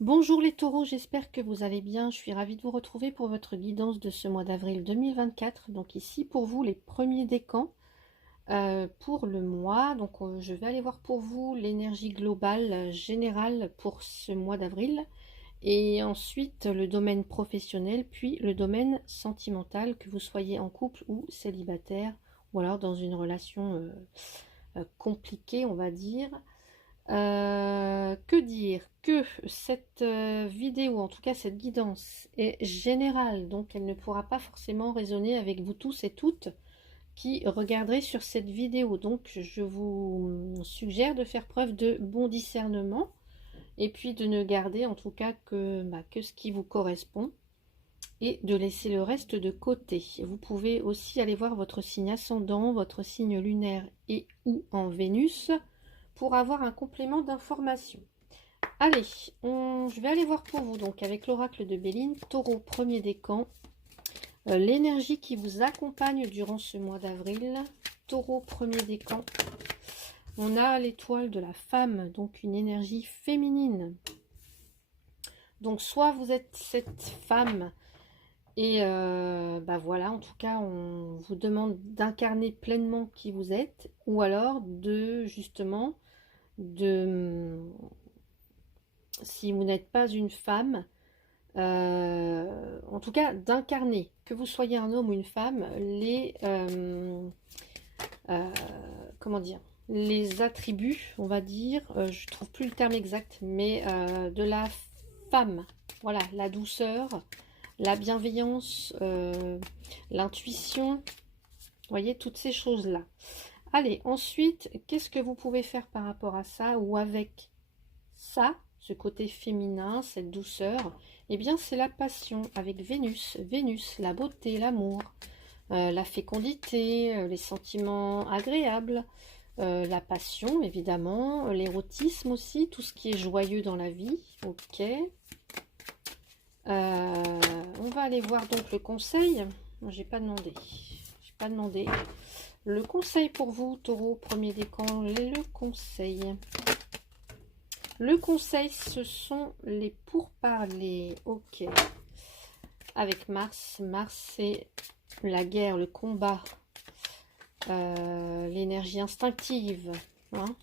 Bonjour les taureaux, j'espère que vous allez bien. Je suis ravie de vous retrouver pour votre guidance de ce mois d'avril 2024. Donc ici pour vous les premiers décans pour le mois. Donc je vais aller voir pour vous l'énergie globale générale pour ce mois d'avril. Et ensuite le domaine professionnel, puis le domaine sentimental, que vous soyez en couple ou célibataire, ou alors dans une relation compliquée, on va dire. Que dire? Que cette vidéo, en tout cas cette guidance, est générale, donc elle ne pourra pas forcément résonner avec vous tous et toutes qui regarderez sur cette vidéo. Donc je vous suggère de faire preuve de bon discernement et puis de ne garder en tout cas que ce qui vous correspond et de laisser le reste de côté. Vous pouvez aussi aller voir votre signe ascendant, votre signe lunaire et ou en Vénus pour avoir un complément d'information. Allez, je vais aller voir pour vous, donc avec l'oracle de Béline, Taureau, premier décan, l'énergie qui vous accompagne durant ce mois d'avril. Taureau, premier décan, on a l'étoile de la femme, donc une énergie féminine. Donc soit vous êtes cette femme et voilà, en tout cas, on vous demande d'incarner pleinement qui vous êtes, ou alors de justement si vous n'êtes pas une femme, en tout cas d'incarner, que vous soyez un homme ou une femme, euh, comment dire, les attributs, on va dire, je trouve plus le terme exact, mais de la femme. Voilà, la douceur, la bienveillance, l'intuition, vous voyez, toutes ces choses-là. Allez, ensuite, qu'est-ce que vous pouvez faire par rapport à ça ou avec ça, ce côté féminin, cette douceur? Eh bien, c'est la passion avec Vénus. Vénus, la beauté, l'amour, la fécondité, les sentiments agréables, la passion, évidemment, l'érotisme aussi, tout ce qui est joyeux dans la vie. Ok. On va aller voir donc le conseil. J'ai pas demandé. J'ai pas demandé. Le conseil pour vous, Taureau, premier décan, le conseil. Le conseil, ce sont les pourparlers. Ok. Avec Mars. Mars, c'est la guerre, le combat, l'énergie instinctive. Hein,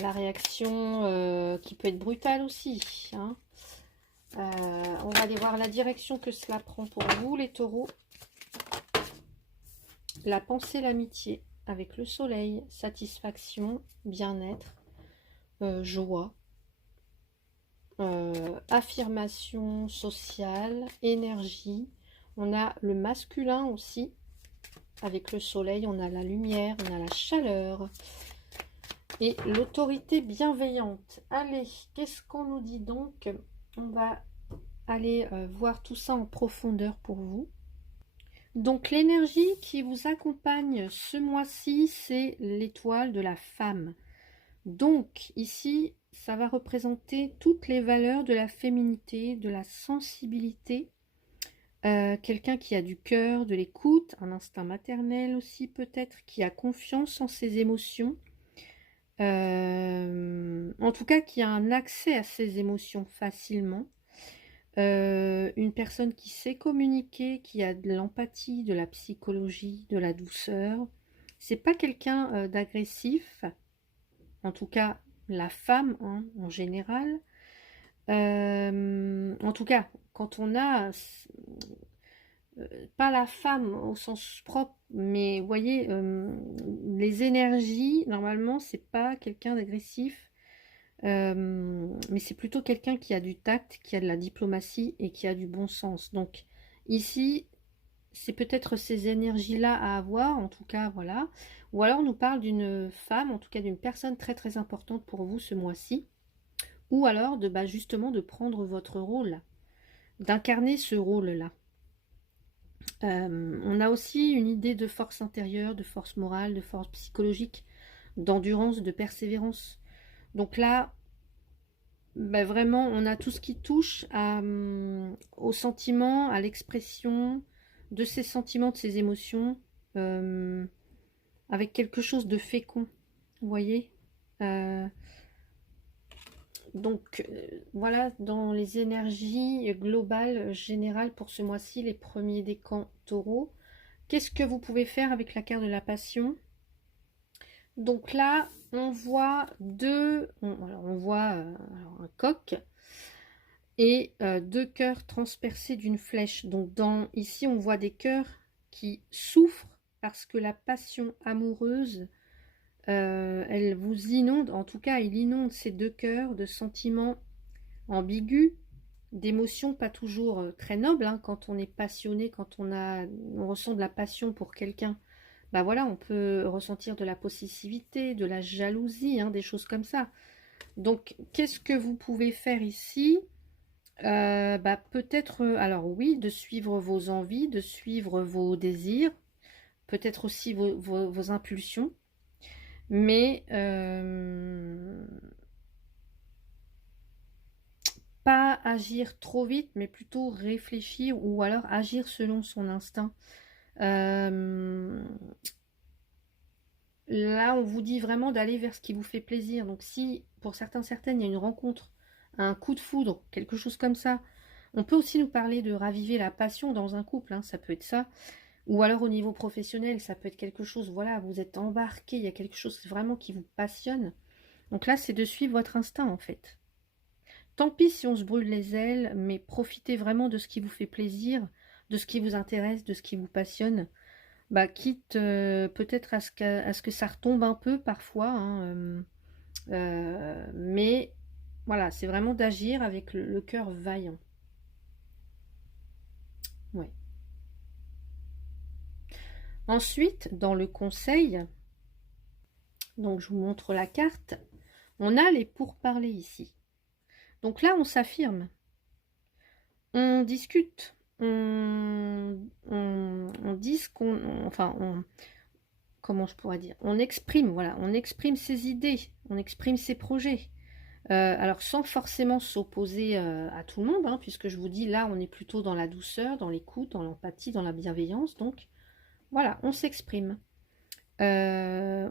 la réaction qui peut être brutale aussi. Hein. On va aller voir la direction que cela prend pour vous, les taureaux. La pensée, l'amitié, avec le soleil, satisfaction, bien-être, joie, affirmation sociale, énergie. On a le masculin aussi, avec le soleil, on a la lumière, on a la chaleur et l'autorité bienveillante. Allez, qu'est-ce qu'on nous dit donc? On va aller voir tout ça en profondeur pour vous. Donc l'énergie qui vous accompagne ce mois-ci, c'est l'étoile de la femme. Donc ici, ça va représenter toutes les valeurs de la féminité, de la sensibilité, quelqu'un qui a du cœur, de l'écoute, un instinct maternel aussi peut-être, qui a confiance en ses émotions, en tout cas qui a un accès à ses émotions facilement. Une personne qui sait communiquer, qui a de l'empathie, de la psychologie, de la douceur. C'est pas quelqu'un d'agressif, en tout cas la femme hein, en général. En tout cas, quand on a pas la femme au sens propre, mais vous voyez, les énergies, normalement, c'est pas quelqu'un d'agressif. Mais c'est plutôt quelqu'un qui a du tact, qui a de la diplomatie et qui a du bon sens. Donc ici, c'est peut-être ces énergies-là à avoir, en tout cas, voilà. Ou alors on nous parle d'une femme, en tout cas d'une personne très très importante pour vous ce mois-ci. Ou alors de justement de prendre votre rôle, d'incarner ce rôle-là. On a aussi une idée de force intérieure, de force morale, de force psychologique, d'endurance, de persévérance. Donc là, vraiment, on a tout ce qui touche aux sentiments, à l'expression de ces sentiments, de ces émotions, avec quelque chose de fécond, vous voyez. Donc voilà, dans les énergies globales, générales pour ce mois-ci, les premiers décans taureaux. Qu'est-ce que vous pouvez faire avec la carte de la passion? Donc là, on voit on voit un coq et deux cœurs transpercés d'une flèche. Donc ici, on voit des cœurs qui souffrent parce que la passion amoureuse, elle vous inonde, en tout cas, il inonde ces deux cœurs de sentiments ambigus, d'émotions pas toujours très nobles, hein, quand on est passionné, quand on ressent de la passion pour quelqu'un. Bah voilà, on peut ressentir de la possessivité, de la jalousie, hein, des choses comme ça. Donc, qu'est-ce que vous pouvez faire ici? Bah, peut-être, alors oui, de suivre vos envies, de suivre vos désirs, peut-être aussi vos impulsions, mais pas agir trop vite, mais plutôt réfléchir ou alors agir selon son instinct. Là, on vous dit vraiment d'aller vers ce qui vous fait plaisir. Donc si, pour certains, certaines, il y a une rencontre, un coup de foudre, quelque chose comme ça, on peut aussi nous parler de raviver la passion dans un couple, hein, ça peut être ça. Ou alors au niveau professionnel, ça peut être quelque chose, voilà, vous êtes embarqué, il y a quelque chose vraiment qui vous passionne. Donc là, c'est de suivre votre instinct, en fait. Tant pis si on se brûle les ailes, mais profitez vraiment de ce qui vous fait plaisir, de ce qui vous intéresse, de ce qui vous passionne. Bah, quitte peut-être à ce que ça retombe un peu parfois, hein, mais voilà, c'est vraiment d'agir avec le cœur vaillant. Ouais. Ensuite, dans le conseil, donc je vous montre la carte, on a les pourparlers ici. Donc là, on s'affirme, on discute, on dit ce qu'on, enfin, comment je pourrais dire, on exprime, voilà, on exprime ses idées, on exprime ses projets. Alors sans forcément s'opposer à tout le monde, hein, puisque je vous dis là, on est plutôt dans la douceur, dans l'écoute, dans l'empathie, dans la bienveillance. Donc voilà, on s'exprime. Euh,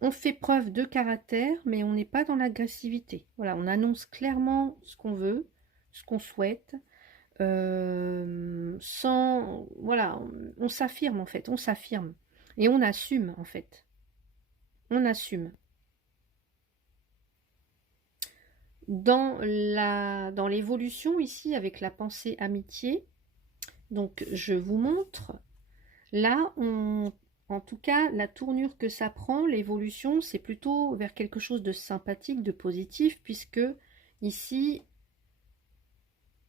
on fait preuve de caractère, mais on n'est pas dans l'agressivité. Voilà, on annonce clairement ce qu'on veut, ce qu'on souhaite. Voilà, on s'affirme en fait, on s'affirme. Et on assume en fait. On assume. Dans l'évolution ici, avec la pensée amitié, donc je vous montre, là, en tout cas, la tournure que ça prend, l'évolution, c'est plutôt vers quelque chose de sympathique, de positif, puisque ici,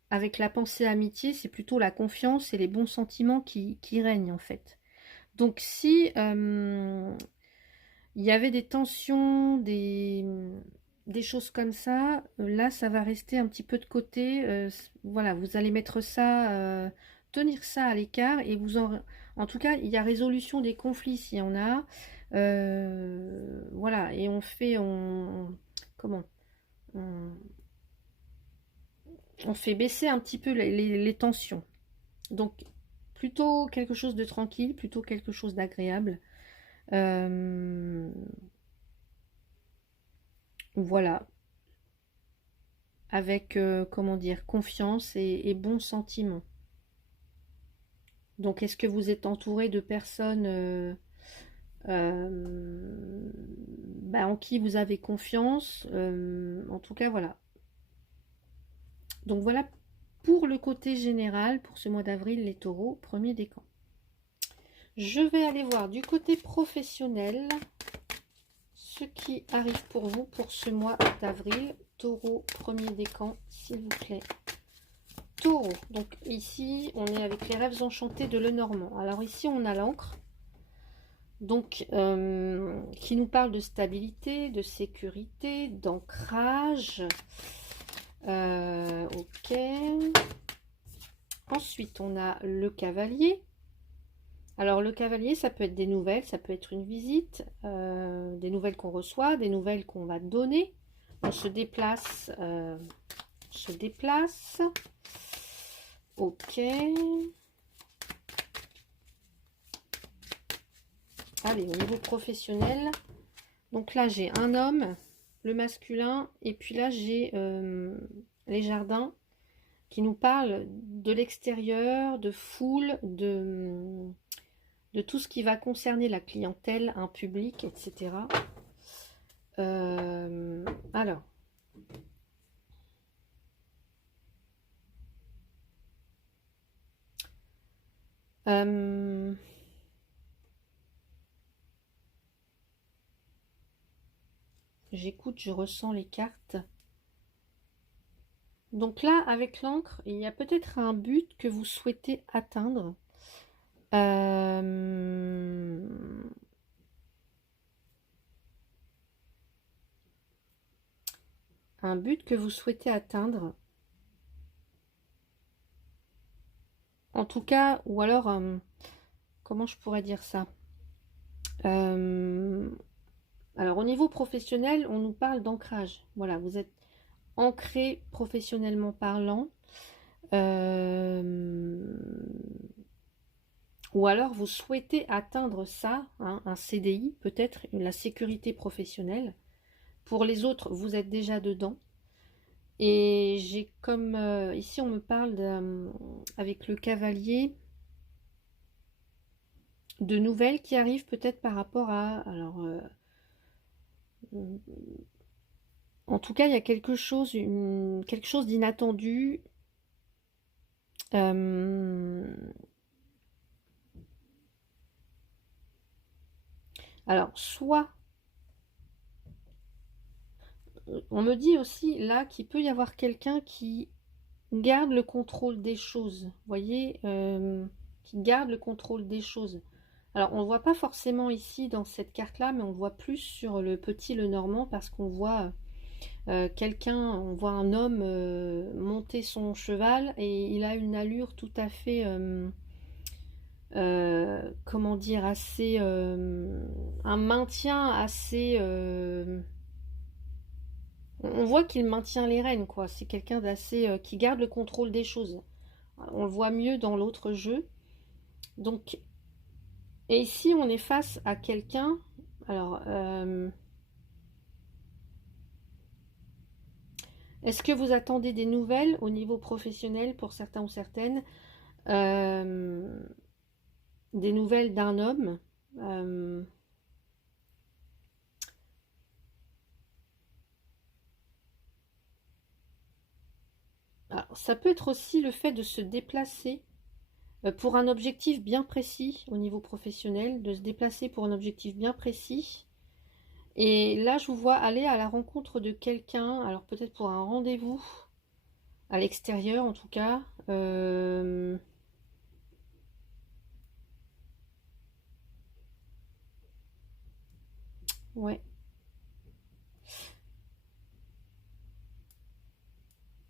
avec la pensée amitié, c'est plutôt la confiance et les bons sentiments qui règnent en fait. Donc si il y avait des tensions, des choses comme ça, là ça va rester un petit peu de côté. Voilà, vous allez mettre ça, tenir ça à l'écart et en tout cas, il y a résolution des conflits s'il y en a. Voilà, et comment? On, on fait baisser un petit peu les tensions. Donc plutôt quelque chose de tranquille, plutôt quelque chose d'agréable. Euh, voilà, avec, comment dire, confiance et bons sentiments. Donc, est-ce que vous êtes entouré de personnes bah, en qui vous avez confiance? En tout cas, voilà. Donc, voilà pour le côté général, pour ce mois d'avril, les taureaux, premier décan. Je vais aller voir du côté professionnel ce qui arrive pour vous pour ce mois d'avril. Taureau, premier décan, s'il vous plaît. Taureau, donc ici on est avec les rêves enchantés de Lenormand. Alors ici on a l'encre, donc qui nous parle de stabilité, de sécurité, d'ancrage. Ok. Ensuite on a le cavalier. Alors le cavalier, ça peut être des nouvelles, ça peut être une visite, des nouvelles qu'on reçoit, des nouvelles qu'on va donner. On se déplace, Ok. Allez, au niveau professionnel, donc là j'ai un homme le masculin, et puis là j'ai les jardins qui nous parlent de l'extérieur, de foule, de tout ce qui va concerner la clientèle, un public, etc. Alors, j'écoute, je ressens les cartes. Donc là, avec l'encre, il y a peut-être un but que vous souhaitez atteindre. Un but que vous souhaitez atteindre. En tout cas, ou alors, comment je pourrais dire ça? Alors, au niveau professionnel, on nous parle d'ancrage. Voilà, vous êtes ancré professionnellement parlant. Ou alors, vous souhaitez atteindre ça, hein, un CDI, peut-être, la sécurité professionnelle. Pour les autres, vous êtes déjà dedans. Et j'ai comme ici on me parle avec le cavalier de nouvelles qui arrivent peut-être par rapport à alors en tout cas il y a quelque chose d'inattendu. Alors soit on me dit aussi là qu'il peut y avoir quelqu'un qui garde le contrôle des choses, vous voyez, qui garde le contrôle des choses. Alors, on ne le voit pas forcément ici dans cette carte-là, mais on le voit plus sur le petit Lenormand parce qu'on voit quelqu'un, on voit un homme monter son cheval et il a une allure tout à fait, comment dire, assez, un maintien assez. On voit qu'il maintient les rênes, quoi. C'est quelqu'un d'assez qui garde le contrôle des choses. On le voit mieux dans l'autre jeu. Donc, et ici, on est face à quelqu'un. Alors, est-ce que vous attendez des nouvelles au niveau professionnel pour certains ou certaines? Euh, des nouvelles d'un homme? Euh, alors, ça peut être aussi le fait de se déplacer pour un objectif bien précis au niveau professionnel, de se déplacer pour un objectif bien précis. Et là, je vous vois aller à la rencontre de quelqu'un, alors peut-être pour un rendez-vous à l'extérieur en tout cas. Ouais.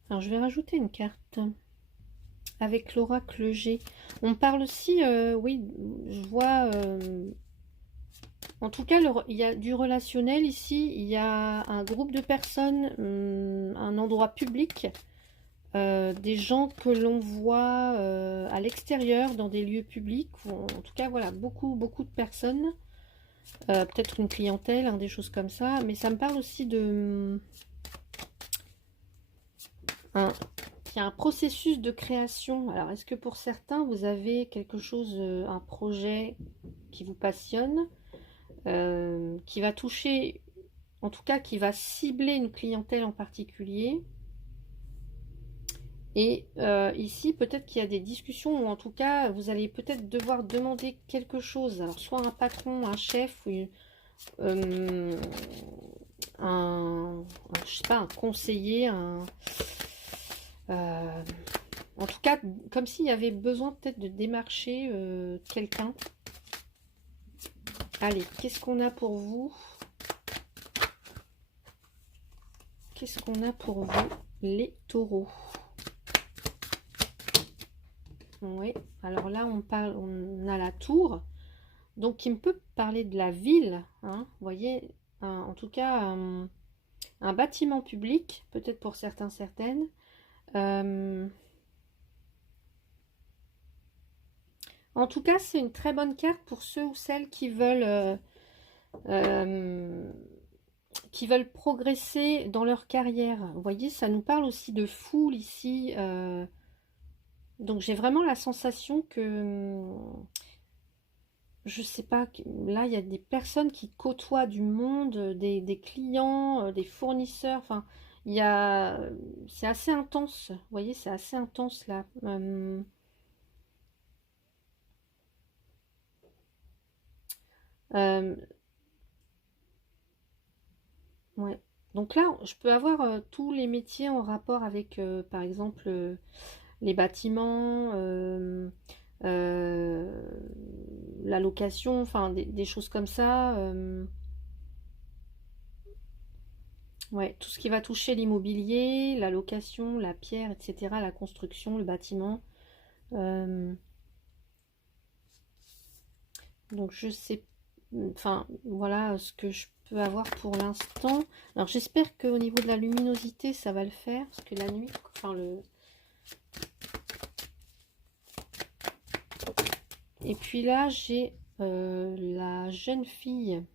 Alors je vais rajouter une carte avec l'oracle G. On parle aussi, oui, je vois, en tout cas, il y a du relationnel ici, il y a un groupe de personnes, un endroit public, des gens que l'on voit à l'extérieur, dans des lieux publics, ou en tout cas, voilà, beaucoup, beaucoup de personnes, peut-être une clientèle, hein, des choses comme ça, mais ça me parle aussi de un, qu'il y a un processus de création. Alors, est-ce que pour certains, vous avez quelque chose, un projet qui vous passionne, qui va toucher, en tout cas, qui va cibler une clientèle en particulier? Et ici, peut-être qu'il y a des discussions, ou en tout cas, vous allez peut-être devoir demander quelque chose. Alors, soit un patron, un chef, ou je sais pas, un conseiller, en tout cas, comme s'il y avait besoin peut-être de démarcher quelqu'un. Allez, qu'est-ce qu'on a pour vous? Qu'est-ce qu'on a pour vous, les taureaux? Oui, alors là, on a la tour. Donc, il me peut parler de la ville. Hein, vous voyez, en tout cas, un bâtiment public, peut-être pour certains, certaines. En tout cas, c'est une très bonne carte pour ceux ou celles qui veulent qui veulent progresser dans leur carrière. Vous voyez, ça nous parle aussi de foule ici. Donc j'ai vraiment la sensation que, je sais pas, là il y a des personnes qui côtoient du monde, des clients, des fournisseurs, enfin, il y a, c'est assez intense. Vous voyez, c'est assez intense là. Euh, ouais. Donc là, je peux avoir tous les métiers en rapport avec, par exemple, les bâtiments, euh, la location, enfin des choses comme ça. Ouais, tout ce qui va toucher l'immobilier, la location, la pierre, etc., la construction, le bâtiment. Euh, donc je sais, enfin voilà ce que je peux avoir pour l'instant. Alors j'espère qu'au niveau de la luminosité, ça va le faire, parce que la nuit, enfin le. Et puis là, j'ai la jeune fille.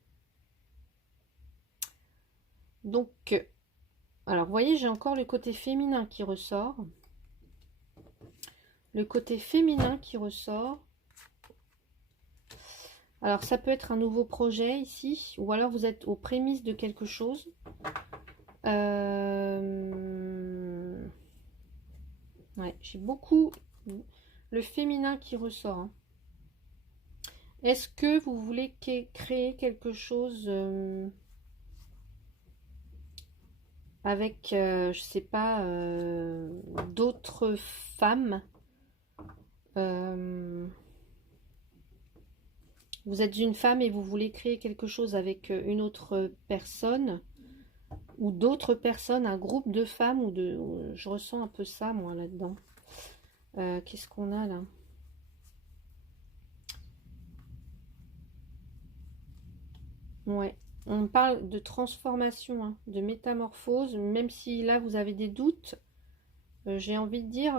Donc, alors vous voyez, j'ai encore le côté féminin qui ressort. Le côté féminin qui ressort. Alors ça peut être un nouveau projet ici, ou alors vous êtes aux prémices de quelque chose. Ouais, j'ai beaucoup le féminin qui ressort. Hein. Est-ce que vous voulez créer quelque chose avec, je sais pas, d'autres femmes vous êtes une femme et vous voulez créer quelque chose avec une autre personne ou d'autres personnes, un groupe de femmes ou de, je ressens un peu ça moi là-dedans. Qu'est-ce qu'on a là? Ouais, on parle de transformation, hein, de métamorphose, même si là vous avez des doutes, j'ai envie de dire,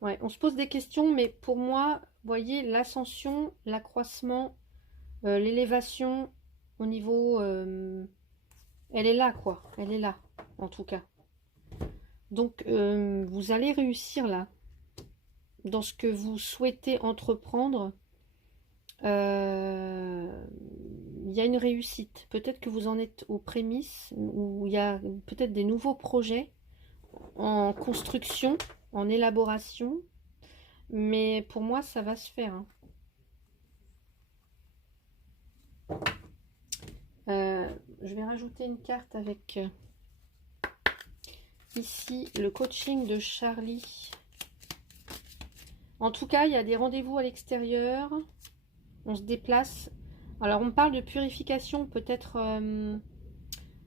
ouais, on se pose des questions, mais pour moi, vous voyez, l'ascension, l'accroissement, l'élévation au niveau, elle est là, quoi, elle est là, en tout cas. Donc, vous allez réussir là, dans ce que vous souhaitez entreprendre. Il y a une réussite. Peut-être que vous en êtes aux prémices, ou il y a peut-être des nouveaux projets en construction, en élaboration. Mais pour moi, ça va se faire. Hein. Je vais rajouter une carte avec ici le coaching de Charlie. En tout cas, il y a des rendez-vous à l'extérieur. On se déplace. Alors, on parle de purification, peut-être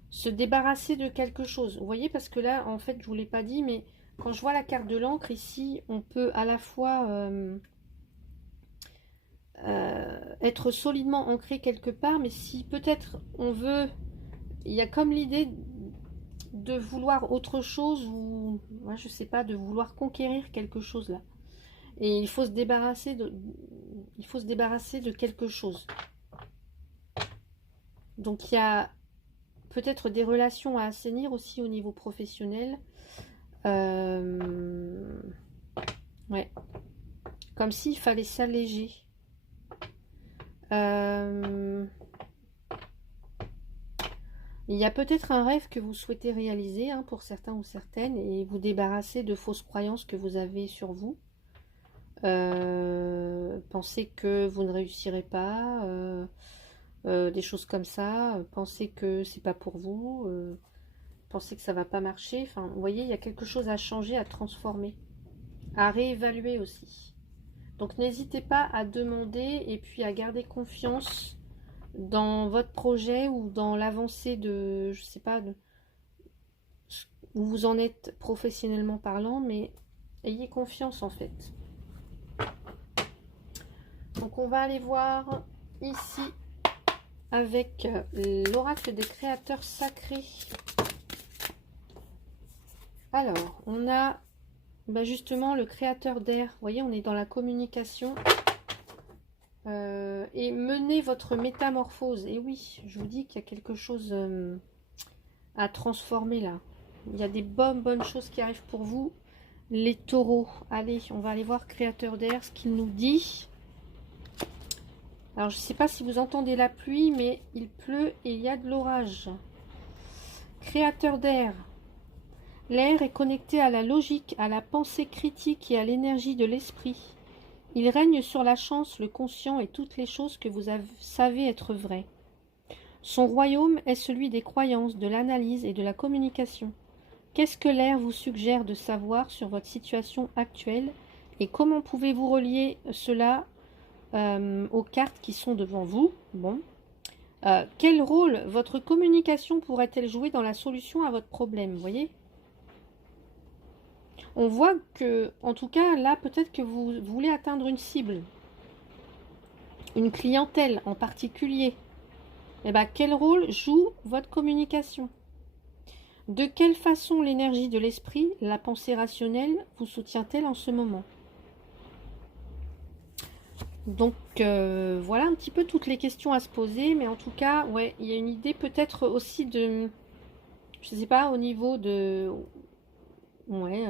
se débarrasser de quelque chose. Vous voyez, parce que là, en fait, je ne vous l'ai pas dit, mais quand je vois la carte de l'encre ici, on peut à la fois être solidement ancré quelque part, mais si peut-être on veut, il y a comme l'idée de vouloir autre chose ou, ouais, je sais pas, de vouloir conquérir quelque chose là. Et il faut se débarrasser de quelque chose. Donc il y a peut-être des relations à assainir aussi au niveau professionnel. Ouais. Comme s'il fallait s'alléger. Il y a peut-être un rêve que vous souhaitez réaliser hein, pour certains ou certaines et vous débarrasser de fausses croyances que vous avez sur vous. Pensez que vous ne réussirez pas, des choses comme ça, pensez que c'est pas pour vous, pensez que ça va pas marcher. Enfin, vous voyez, il y a quelque chose à changer, à transformer, à réévaluer aussi. Donc n'hésitez pas à demander et puis à garder confiance dans votre projet ou dans l'avancée de, je sais pas, de, où vous en êtes professionnellement parlant, mais ayez confiance en fait. Donc on va aller voir ici avec l'oracle des créateurs sacrés. Alors, on a justement le créateur d'air. Vous voyez, on est dans la communication. et mener votre métamorphose. Et oui, je vous dis qu'il y a quelque chose à transformer là. Il y a des bonnes choses qui arrivent pour vous, les taureaux. Allez, on va aller voir Créateur d'air, ce qu'il nous dit. Alors, je ne sais pas si vous entendez la pluie, mais il pleut et il y a de l'orage. Créateur d'air. L'air est connecté à la logique, à la pensée critique et à l'énergie de l'esprit. Il règne sur la chance, le conscient et toutes les choses que vous savez être vraies. Son royaume est celui des croyances, de l'analyse et de la communication. Qu'est-ce que l'air vous suggère de savoir sur votre situation actuelle et comment pouvez-vous relier cela aux cartes qui sont devant vous? Bon. Quel rôle votre communication pourrait-elle jouer dans la solution à votre problème? Vous voyez? On voit que, en tout cas, là, peut-être que vous voulez atteindre une cible, une clientèle en particulier. Eh bien, quel rôle joue votre communication? De quelle façon l'énergie de l'esprit, la pensée rationnelle, vous soutient-elle en ce moment? Donc, voilà un petit peu toutes les questions à se poser. Mais en tout cas, ouais, il y a une idée peut-être aussi de, je ne sais pas, au niveau de... Ouais...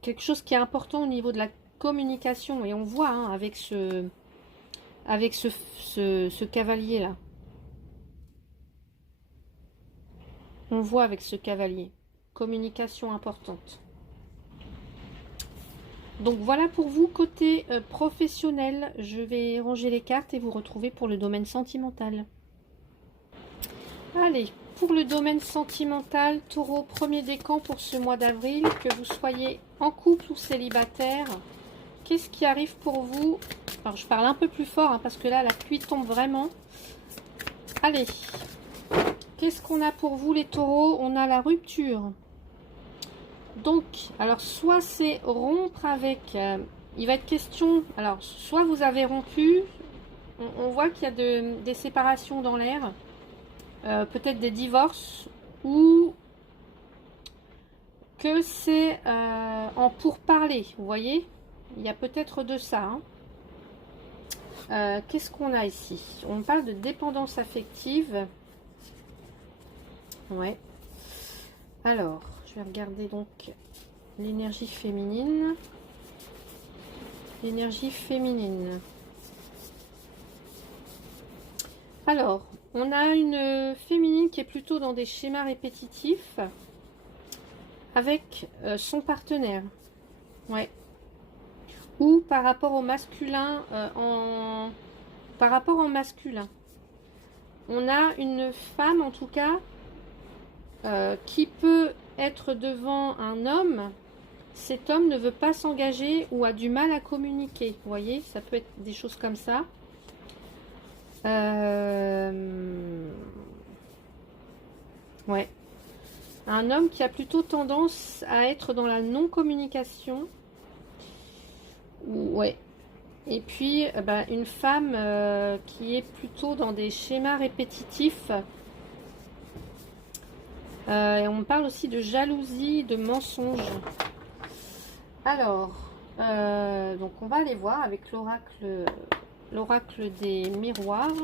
quelque chose qui est important au niveau de la communication. Et on voit hein, avec ce cavalier là. On voit avec ce cavalier. Communication importante. Donc voilà pour vous côté professionnel. Je vais ranger les cartes et vous retrouver pour le domaine sentimental. Allez, pour le domaine sentimental, Taureau, premier décan pour ce mois d'avril, que vous soyez en couple ou célibataire, qu'est-ce qui arrive pour vous? Alors je parle un peu plus fort hein, parce que là la pluie tombe vraiment. Allez, qu'est-ce qu'on a pour vous les taureaux? On a la rupture. Donc, alors soit c'est rompre avec, il va être question, alors soit vous avez rompu, on voit qu'il y a des séparations dans l'air. Peut-être des divorces ou que c'est en pourparlers, vous voyez, il y a peut-être de ça hein. Qu'est-ce qu'on a ici? On parle de dépendance affective. Ouais, alors je vais regarder donc l'énergie féminine. L'énergie féminine. Alors, on a une féminine qui est plutôt dans des schémas répétitifs avec son partenaire. Ouais. Ou par rapport au masculin, par rapport au masculin. On a une femme en tout cas qui peut être devant un homme. Cet homme ne veut pas s'engager ou a du mal à communiquer. Vous voyez, ça peut être des choses comme ça. Ouais. Un homme qui a plutôt tendance à être dans la non-communication. Ouais. Et puis, une femme qui est plutôt dans des schémas répétitifs. Et on parle aussi de jalousie, de mensonge. Alors, donc on va aller voir avec l'oracle des miroirs.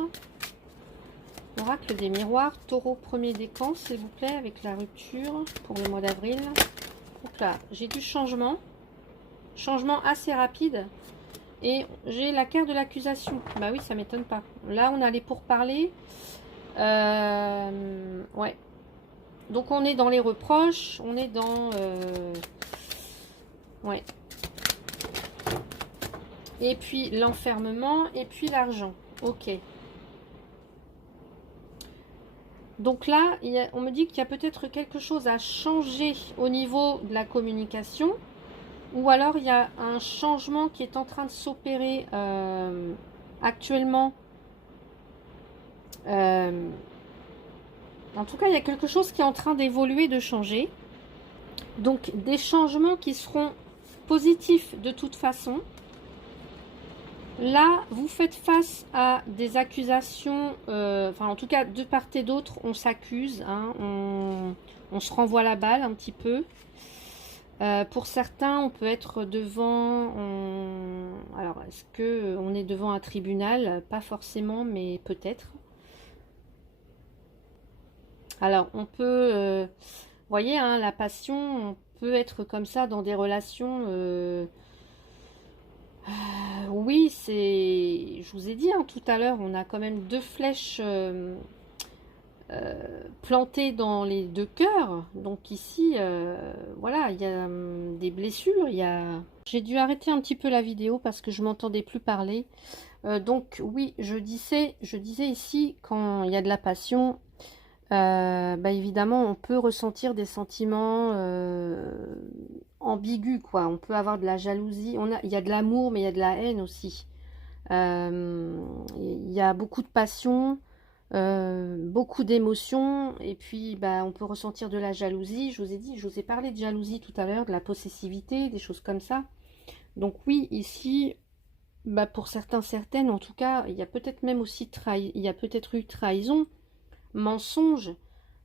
L'oracle des miroirs, Taureau premier décan, s'il vous plaît, avec la rupture pour le mois d'avril. Donc là, j'ai du changement. Changement assez rapide. Et j'ai la carte de l'accusation. Bah oui, ça m'étonne pas. Là, on allait pour parler. Ouais. Donc, on est dans les reproches. On est dans... ouais. Et puis, l'enfermement. Et puis, l'argent. Ok. Donc là, on me dit qu'il y a peut-être quelque chose à changer au niveau de la communication. Ou alors, il y a un changement qui est en train de s'opérer actuellement. En tout cas, il y a quelque chose qui est en train d'évoluer, de changer. Donc, des changements qui seront positifs de toute façon. Là, vous faites face à des accusations, enfin en tout cas de part et d'autre, on s'accuse, hein, on se renvoie la balle un petit peu. Pour certains, on peut être devant... Alors, est-ce que on est devant un tribunal? Pas forcément, mais peut-être. Alors, on peut... vous voyez, hein, la passion, on peut être comme ça dans des relations... oui, c'est... Je vous ai dit hein, tout à l'heure, on a quand même deux flèches plantées dans les deux cœurs. Donc ici, voilà, il y a des blessures, il y a... J'ai dû arrêter un petit peu la vidéo parce que je m'entendais plus parler. Donc oui, je disais ici, quand il y a de la passion, bah évidemment, on peut ressentir des sentiments ambigus, quoi. On peut avoir de la jalousie. Il y a de l'amour, mais il y a de la haine aussi. Il y a beaucoup de passion, beaucoup d'émotions, et puis bah, on peut ressentir de la jalousie. Je vous ai dit, je vous ai parlé de jalousie tout à l'heure, de la possessivité, des choses comme ça. Donc oui, ici, bah, pour certains, certaines, en tout cas, il y a peut-être même aussi il y a peut-être eu trahison, mensonge.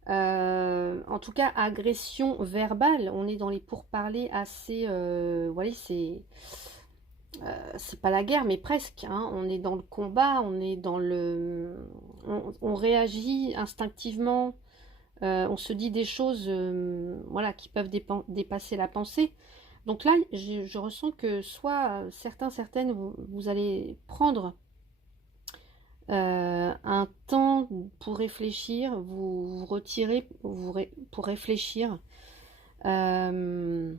En tout cas, agression verbale, on est dans les pourparlers assez, vous voyez, c'est pas la guerre, mais presque, hein. On est dans le combat, on est dans le, on réagit instinctivement, on se dit des choses, voilà, qui peuvent dépasser la pensée. Donc là, je ressens que soit certains, certaines, vous allez prendre un temps pour réfléchir, vous retirez pour réfléchir. Euh,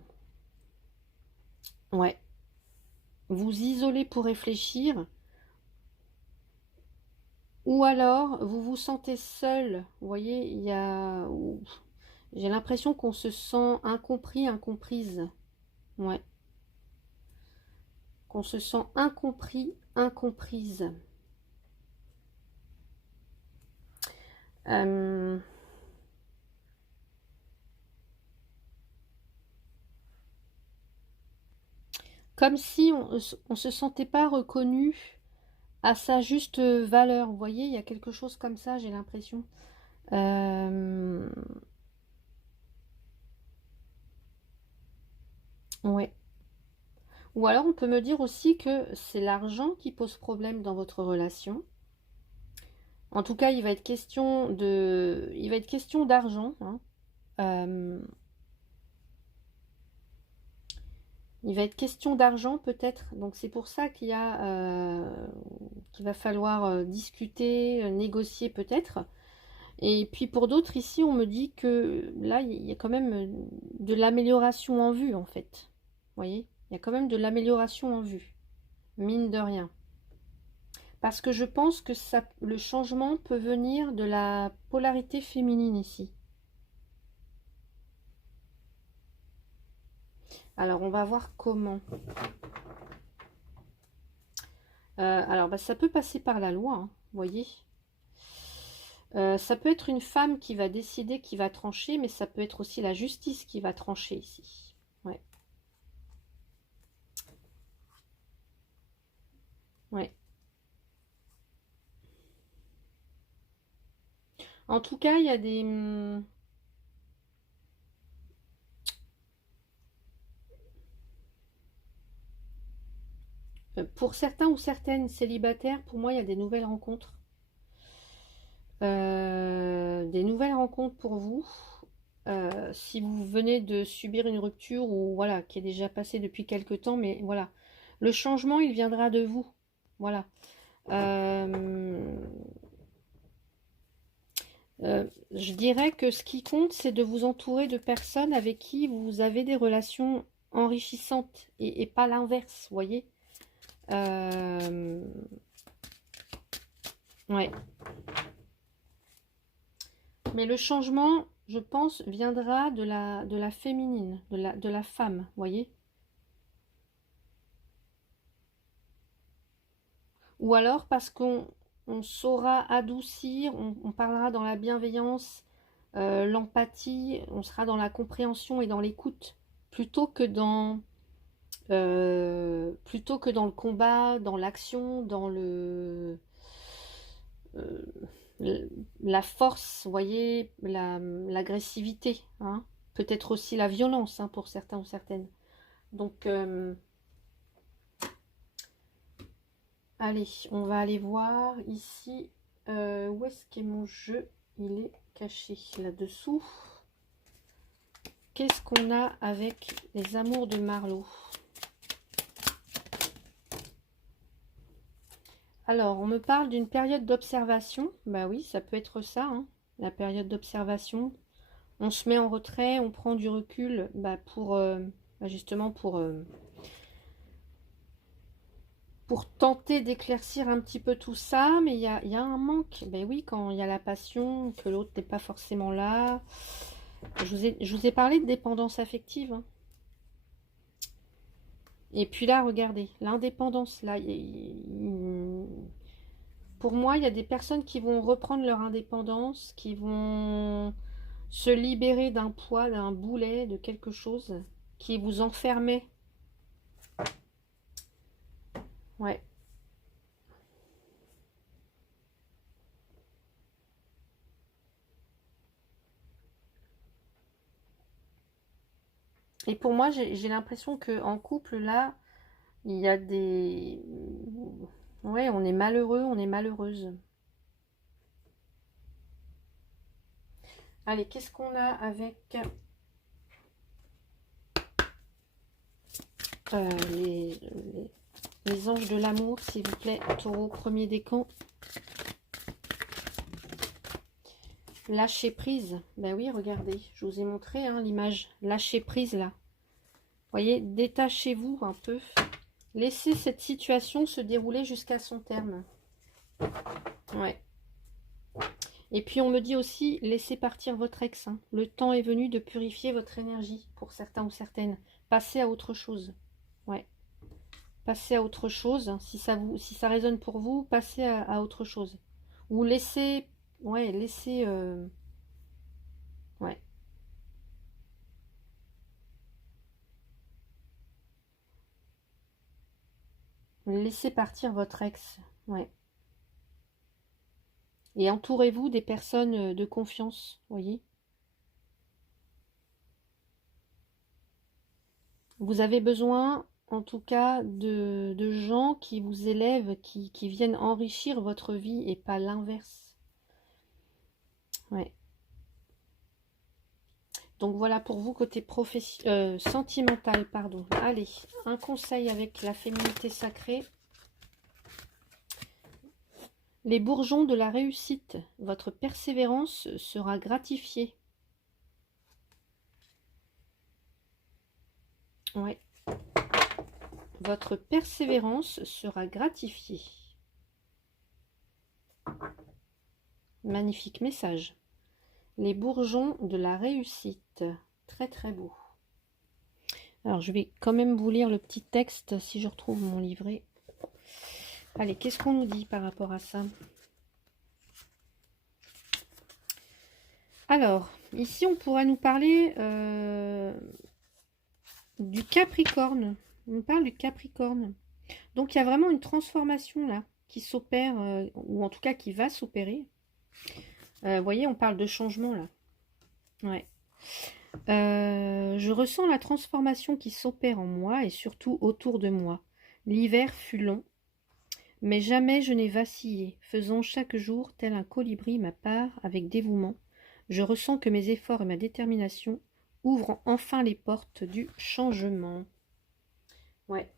ouais, vous isolez pour réfléchir, ou alors vous vous sentez seul. Vous voyez, il y a, j'ai l'impression qu'on se sent incompris, incomprise. Ouais, qu'on se sent incompris, incomprise. Euh, Comme si on se sentait pas reconnu à sa juste valeur. Vous voyez, il y a quelque chose comme ça, j'ai l'impression. Euh, ouais. Ou alors on peut me dire aussi que c'est l'argent qui pose problème dans votre relation. En tout cas, il va être question d'argent, hein. Euh, il va être question d'argent peut-être. Donc c'est pour ça qu'il va falloir discuter, négocier peut-être. Et puis pour d'autres ici, on me dit que là, il y a quand même de l'amélioration en vue en fait. Vous voyez, il y a quand même de l'amélioration en vue, mine de rien. Parce que je pense que le changement peut venir de la polarité féminine ici. Alors on va voir comment. Alors bah, ça peut passer par la loi, hein, vous voyez. Ça peut être une femme qui va décider, qui va trancher, mais ça peut être aussi la justice qui va trancher ici. Ouais, ouais. En tout cas, il y a des... pour certains ou certaines célibataires, pour moi, il y a des nouvelles rencontres. Des nouvelles rencontres pour vous. Si vous venez de subir une rupture ou voilà, qui est déjà passée depuis quelque temps, mais voilà. Le changement, il viendra de vous. Voilà. Euh, je dirais que ce qui compte, c'est de vous entourer de personnes avec qui vous avez des relations enrichissantes et pas l'inverse, vous voyez. Ouais. Mais le changement, je pense, viendra de la féminine, de la femme, vous voyez. Ou alors parce qu'on saura adoucir, on parlera dans la bienveillance, l'empathie, on sera dans la compréhension et dans l'écoute, plutôt que dans le combat, dans l'action, dans euh, la force, vous voyez, l'agressivité, hein. peut-être aussi la violence hein, pour certains ou certaines. Donc, allez, on va aller voir ici. Où est-ce qu'est mon jeu? Il est caché là-dessous. Qu'est-ce qu'on a avec les amours de Marlowe? Alors, on me parle d'une période d'observation. Bah oui, ça peut être ça, hein, la période d'observation. On se met en retrait, on prend du recul pour justement pour tenter d'éclaircir un petit peu tout ça, mais il y a un manque. Ben oui, quand il y a la passion, que l'autre n'est pas forcément là. Je vous ai parlé de dépendance affective. Hein. Et puis là, regardez, l'indépendance, là, pour moi, il y a des personnes qui vont reprendre leur indépendance, qui vont se libérer d'un poids, d'un boulet, de quelque chose qui vous enfermait. Ouais. Et pour moi, j'ai l'impression que en couple, là, il y a des... Ouais, on est malheureux, on est malheureuse. Allez, qu'est-ce qu'on a avec euh, les, les, les anges de l'amour, s'il vous plaît, taureau, premier décan. Lâcher prise. Ben oui, regardez, je vous ai montré hein, l'image. Lâcher prise, là. Vous voyez, détachez-vous un peu. Laissez cette situation se dérouler jusqu'à son terme. Ouais. Et puis on me dit aussi, laissez partir votre ex. Hein. Le temps est venu de purifier votre énergie, pour certains ou certaines. Passez à autre chose. Ouais. Passez à autre chose. Si ça résonne pour vous, passez à autre chose. Ou laissez... Ouais, laissez... Ouais. Laissez partir votre ex. Ouais. Et entourez-vous des personnes de confiance, voyez. Vous avez besoin, en tout cas, de gens qui vous élèvent, qui viennent enrichir votre vie et pas l'inverse. Ouais. Donc voilà pour vous côté sentimental, pardon. Allez, un conseil avec la féminité sacrée. Les bourgeons de la réussite, votre persévérance sera gratifiée. Ouais. Votre persévérance sera gratifiée. Magnifique message. Les bourgeons de la réussite. Très très beau. Alors je vais quand même vous lire le petit texte si je retrouve mon livret. Allez, qu'est-ce qu'on nous dit par rapport à ça? Alors, ici on pourra nous parler du Capricorne. On nous parle du Capricorne. Donc il y a vraiment une transformation là qui s'opère, ou en tout cas qui va s'opérer. Vous voyez, on parle de changement là. Ouais. Je ressens la transformation qui s'opère en moi et surtout autour de moi. L'hiver fut long, mais jamais je n'ai vacillé, faisant chaque jour tel un colibri ma part avec dévouement. Je ressens que mes efforts et ma détermination ouvrent enfin les portes du changement. Ouais.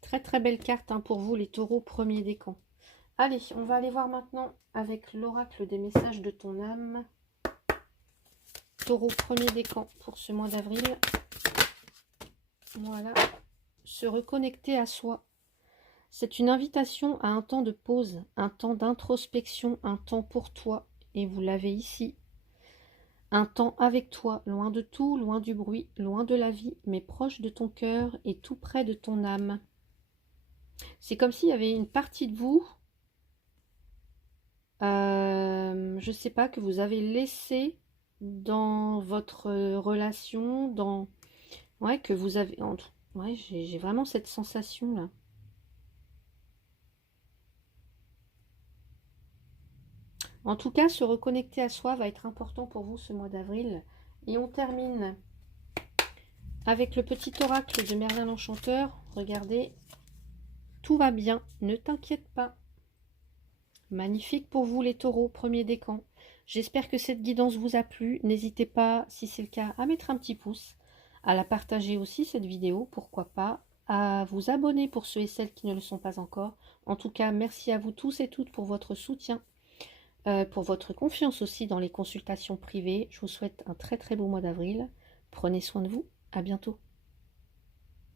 Très très belle carte hein, pour vous les taureaux premier décan. Allez, on va aller voir maintenant avec l'oracle des messages de ton âme. Taureau premier décan pour ce mois d'avril. Voilà. Se reconnecter à soi. C'est une invitation à un temps de pause, un temps d'introspection, un temps pour toi. Et vous l'avez ici. Un temps avec toi, loin de tout, loin du bruit, loin de la vie, mais proche de ton cœur et tout près de ton âme. C'est comme s'il y avait une partie de vous, je sais pas, que vous avez laissé dans votre relation, dans... Ouais, que vous avez... Ouais, j'ai vraiment cette sensation-là. En tout cas, se reconnecter à soi va être important pour vous ce mois d'avril. Et on termine avec le petit oracle de Merlin l'Enchanteur. Regardez, tout va bien, ne t'inquiète pas. Magnifique pour vous les taureaux, premier décan. J'espère que cette guidance vous a plu. N'hésitez pas, si c'est le cas, à mettre un petit pouce, à la partager aussi cette vidéo, pourquoi pas, à vous abonner pour ceux et celles qui ne le sont pas encore. En tout cas, merci à vous tous et toutes pour votre soutien, pour votre confiance aussi dans les consultations privées. Je vous souhaite un très très beau mois d'avril. Prenez soin de vous, à bientôt.